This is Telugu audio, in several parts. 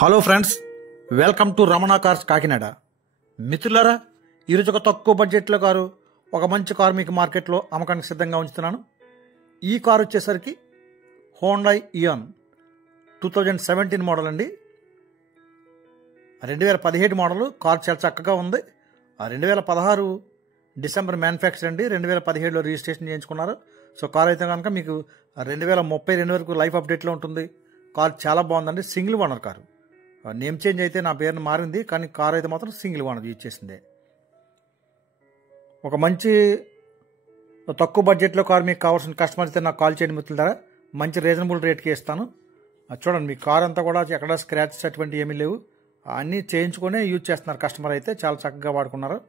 Hello friends, welcome to Ramana cars Kakinada. మిత్రులారా, ఈరోజు ఒక తక్కువ బడ్జెట్లో కారు, ఒక మంచి కారు మీకు మార్కెట్లో అమ్మకానికి సిద్ధంగా ఉంచుతున్నాను. ఈ కారు వచ్చేసరికి హోండాయ్ ఇయాన్ 2017 మోడల్ అండి. 2017 మోడల్. కారు చాలా చక్కగా ఉంది. 2016 డిసెంబర్ మ్యానుఫ్యాక్చర్ అండి. 2017లో రిజిస్ట్రేషన్ చేయించుకున్నారు. సో కారు అయితే కనుక మీకు 2032 వరకు లైఫ్ అప్డేట్లో ఉంటుంది. కారు చాలా బాగుందండి. Single owner car. Name change అయితే నా పేరును మారింది, కానీ కారు అయితే మాత్రం సింగిల్ ఓనర్ యూజ్ చేసిందే. ఒక మంచి తక్కువ బడ్జెట్లో కారు మీకు కావాల్సిన కస్టమర్ అయితే నాకు కాల్ చేయండి మిత్రుల ద్వారా. మంచి రీజనబుల్ రేట్కి ఇస్తాను. చూడండి, మీ కారు అంతా కూడా ఎక్కడ స్క్రాచెస్ అటువంటి ఏమీ లేవు. అన్నీ చేయించుకొని యూజ్ చేస్తున్నారు. కస్టమర్ అయితే చాలా చక్కగా వాడుకున్నారు.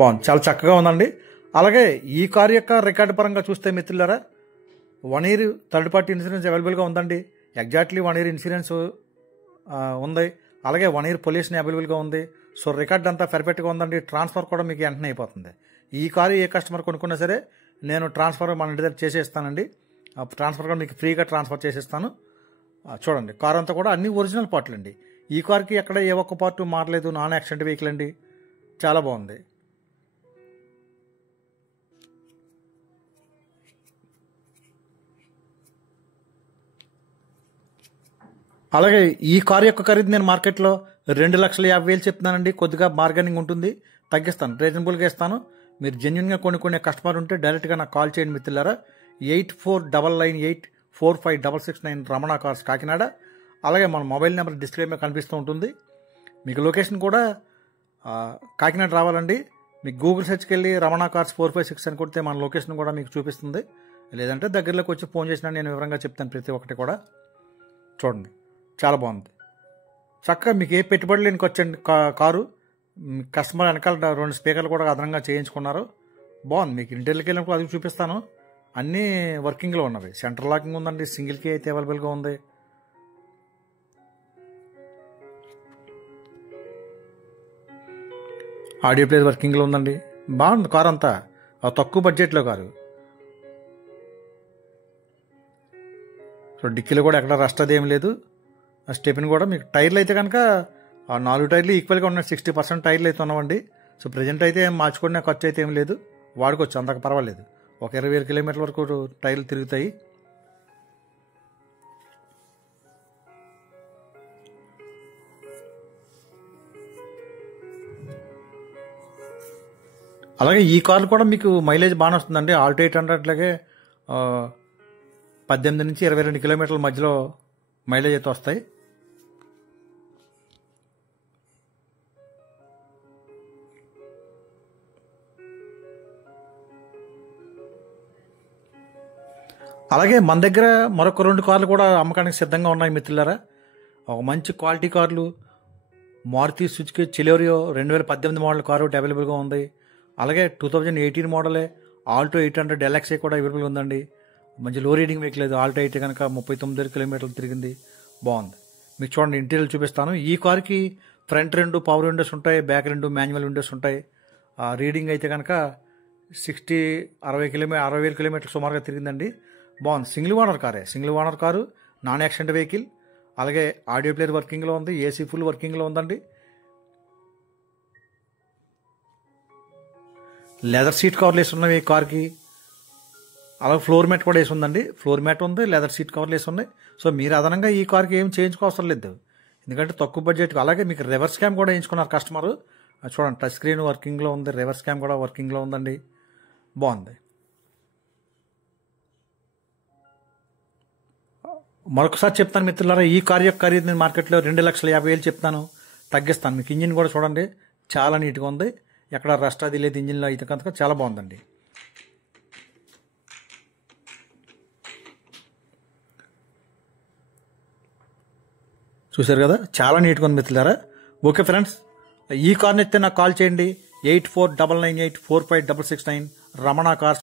బాగుంది, చాలా చక్కగా ఉందండి. అలాగే ఈ కారు యొక్క రికార్డు పరంగా చూస్తే మిత్రులారా, 1 year థర్డ్ పార్టీ ఇన్సూరెన్స్ అవైలబుల్గా ఉందండి. ఎగ్జాక్ట్లీ 1 year ఇన్సూరెన్స్ ఉంది. అలాగే 1 year పొల్యూషన్ అవైలబుల్గా ఉంది. సో రికార్డ్ అంతా పర్ఫెక్ట్గా ఉందండి. ట్రాన్స్ఫర్ కూడా మీకు వెంటనే అయిపోతుంది. ఈ కారు ఏ కస్టమర్ కొనుక్కున్నా సరే నేను ట్రాన్స్ఫర్ మన ఇంటి దగ్గర చేసేస్తానండి. ట్రాన్స్ఫర్ కూడా మీకు ఫ్రీగా ట్రాన్స్ఫర్ చేసేస్తాను. చూడండి, కారు అంతా కూడా అన్ని ఒరిజినల్ పార్ట్లు అండి. ఈ కారుకి ఎక్కడ ఏ ఒక్క పార్ట్ మారలేదు. నాన్ యాక్సిడెంట్ వెహికల్ అండి. చాలా బాగుంది. అలాగే ఈ కారు యొక్క ఖరీదు నేను మార్కెట్లో 2,50,000 చెప్తున్నానండి. కొద్దిగా బార్గెనింగ్ ఉంటుంది, తగ్గిస్తాను, రీజనబుల్గా ఇస్తాను. మీరు జెన్యున్గా కొనుక్కునే కస్టమర్ ఉంటే డైరెక్ట్గా నాకు కాల్ చేయండి మిత్రులారా. 8499845669 రమణ కార్స్ కాకినాడ. అలాగే మన మొబైల్ నెంబర్ డిస్ప్లే మీద కనిపిస్తూ ఉంటుంది. మీకు లొకేషన్ కూడా కాకినాడ రావాలండి. మీకు గూగుల్ సెర్చ్కి వెళ్ళి రమణ కార్స్ 456 అని కొడితే మన లొకేషన్ కూడా మీకు చూపిస్తుంది. లేదంటే దగ్గరలోకి వచ్చి ఫోన్ చేసినా నేను వివరంగా చెప్తాను ప్రతి ఒక్కటి కూడా. చూడండి, చాలా బాగుంది. చక్కగా మీకు ఏ పెట్టుబడి లేనికి వచ్చండి కారు. కస్టమర్ వెనకాల 2 స్పీకర్లు కూడా అదనంగా చేయించుకున్నారు. బాగుంది. మీకు ఇంటర్వ్యూకి వెళ్ళినప్పుడు అది చూపిస్తాను. అన్నీ వర్కింగ్లో ఉన్నవి. సెంటర్ లాకింగ్ ఉందండి. సింగిల్ కీ అయితే అవైలబుల్గా ఉంది. ఆడియో ప్లేయర్ వర్కింగ్లో ఉందండి. బాగుంది కారు అంతా. తక్కువ బడ్జెట్లో కారు. సో డిక్కీలో కూడా ఎక్కడ రస్ట్ అది ఏం లేదు. స్టెప్ని కూడా మీకు టైర్లు అయితే కనుక 4 టైర్లు ఈక్వల్గా ఉన్నాయి. 60% టైర్లు అయితే ఉన్నామండి. సో ప్రజెంట్ అయితే మార్చుకునే ఖర్చు అయితే ఏం లేదు. వాడుకోవచ్చు, అంతకు పర్వాలేదు. ఒక 20,000 కిలోమీటర్ల వరకు టైర్లు తిరుగుతాయి. అలాగే ఈ కార్లు కూడా మీకు మైలేజ్ బాగానే వస్తుందండి. ఆల్టో 800 18 నుంచి 22 కిలోమీటర్ల మధ్యలో మైలేజ్ అయితే వస్తాయి. అలాగే మన దగ్గర మరొక 2 కార్లు కూడా అమ్మకానికి సిద్ధంగా ఉన్నాయి మిత్రులారా. ఒక మంచి క్వాలిటీ కార్లు మారుతి సుజుకి చిలోరియో 2018 మోడల్ కారు అవైలబుల్గా ఉంది. అలాగే 2018 మోడలే ఆల్టో 800 LXA కూడా అవైలబుల్గా ఉందండి. మంచి లో రీడింగ్ వెహికల్ లేదు. ఆల్టో అయితే కనుక 39 కిలోమీటర్లు తిరిగింది. బాగుంది. మీకు చూడండి, ఇంటీరియర్ చూపిస్తాను. ఈ కారుకి ఫ్రంట్ 2 పవర్ విండోస్ ఉంటాయి, బ్యాక్ 2 మాన్యువల్ విండోస్ ఉంటాయి. రీడింగ్ అయితే కనుక 60,000 కిలోమీటర్లు సుమారుగా తిరిగిందండి. బాగుంది. Single owner car, non accident vehicle. అలాగే ఆడియో ప్లేయర్ వర్కింగ్లో ఉంది. ఏసీ ఫుల్ వర్కింగ్లో ఉందండి. లెదర్ సీట్ కవర్లు వేసి ఉన్నవి ఈ కార్కి. అలాగే ఫ్లోర్ మ్యాట్ కూడా వేసి ఉందండి. ఫ్లోర్ మ్యాట్ ఉంది, లెదర్ సీట్ కవర్లు వేసి ఉన్నాయి. సో మీరు అదనంగా ఈ కార్కి ఏం చేయించుకోవసరం లేదు, ఎందుకంటే తక్కువ బడ్జెట్. అలాగే మీకు రివర్స్ క్యామ్ కూడా వేయించుకున్నారు కస్టమర్. చూడండి, టచ్ స్క్రీన్ వర్కింగ్లో ఉంది, రివర్స్ క్యామ్ కూడా వర్కింగ్లో ఉందండి. బాగుంది. మరొకసారి చెప్తాను మిత్రులారా, ఈ కారు యొక్క ఖరీదు నేను మార్కెట్లో 2,50,000 చెప్తాను, తగ్గిస్తాను. మీకు ఇంజిన్ కూడా చూడండి, చాలా నీట్గా ఉంది. ఎక్కడ రస్ట్ అది లేదు ఇంజిన్లో అయితే కనుక. చాలా బాగుందండి. చూశారు కదా, చాలా నీట్గా ఉంది మిత్రులారా. ఓకే ఫ్రెండ్స్, ఈ కార్ని అయితే నాకు కాల్ చేయండి. 8499845669 రమణ కార్స్.